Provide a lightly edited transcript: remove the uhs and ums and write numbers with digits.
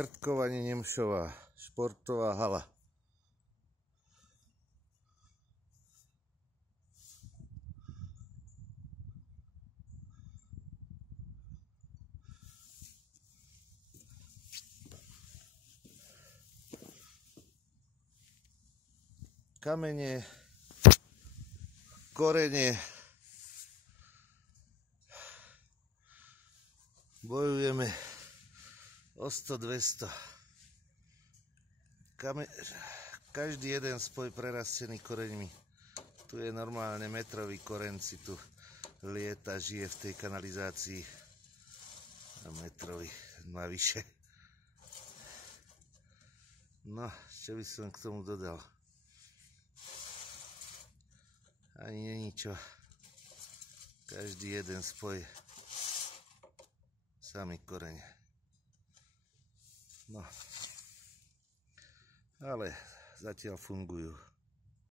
Krtkova Nemšová, športová hala. Kamene, korene, bojujeme o 100-200. Každý jeden spoj prerastený koreňmi. Tu je normálne metrový koreň, si tu lieta, žije v tej kanalizácii. A metrový navyše. No, čo by som k tomu dodal? Ani není čo. Každý jeden spoj. Samý koreň. No. Ale zatiaľ fungujú.